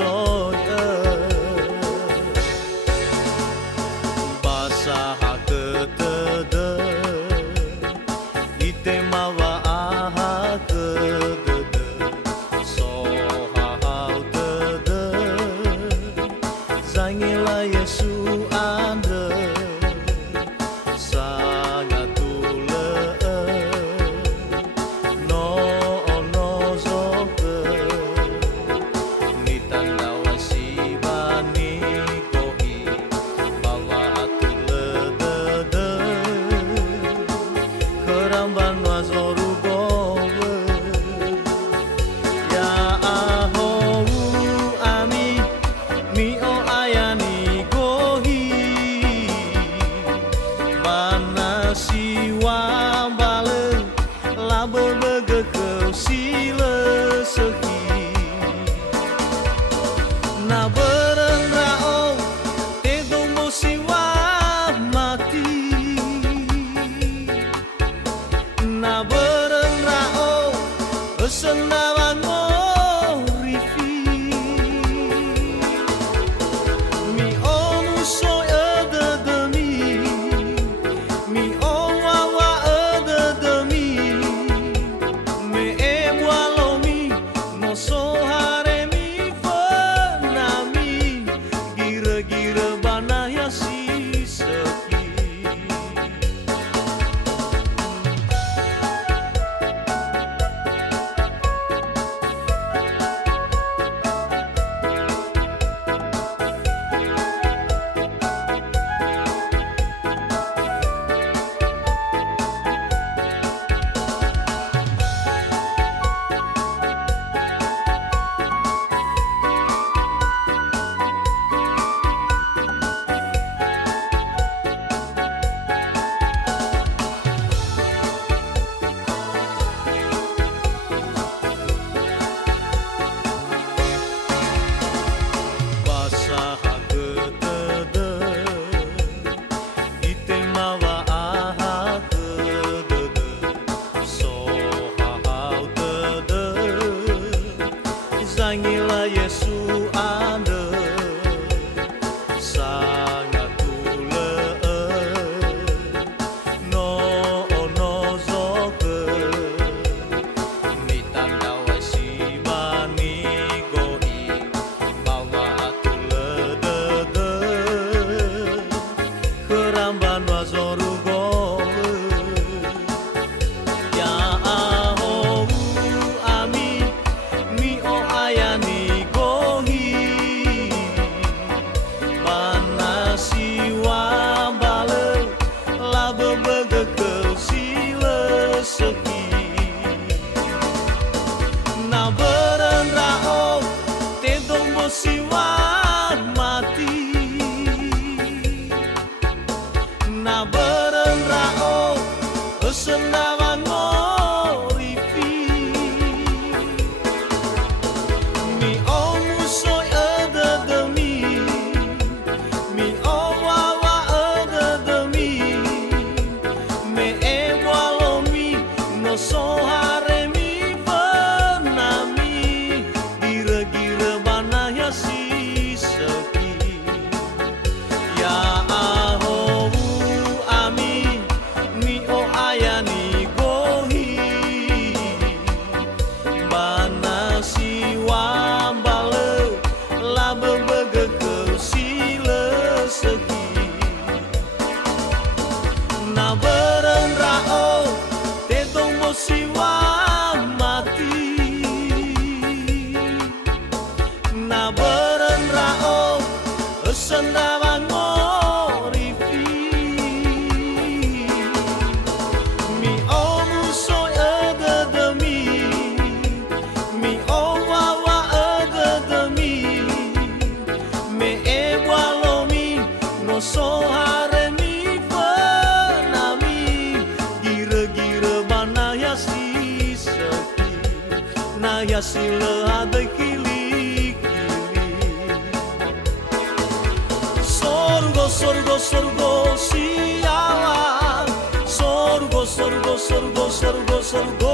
soy basah ketede ite mawa aha kedede sohau tede zangila Yesu ande sangat tule no ono zoke ni tanda wasibani kohi bawa atule dede keramban wazoru gowe ya ahou ami mi o ayani gohi mana siwa bale labe bege kau sile seki na bereng rao te dombo siwa mati na bereng rao senawang rifi mi onu soy ede demi mi owawa ede demi me emwalomi no so hare mi fanami gira-gira bana ya si seki basah ketede ite mawa aha kedede sohau tede zangila Yesu ande sangat tule no ono zoke ni tanda wasibani gohi bawa atule dede keramban wazoru gowe ya ahou ami mi o ayani gohi mana siwa bale labe bege kau sile seki na bereng rao te dombo siwa mati na bereng rao senawang rifi mi omu soy ede demi mi owawa ede demi me emwalomi no so hare mi fanami gira-gira bana ya si seki ya ahou ami mi o ayani gohi bana siwa bale labe bege kau sile seki na bereng rao te dombo siwa mati na bereng rao senawang rifi mi omu soy ede demi mi owawa ede demi me emwalomi no so hare mi fanami gira-gira bana ya si seki na ya sile ade kili-kili sorgo sorgo sorgo sialan sorgo sorgo sorgo sorgo sorgo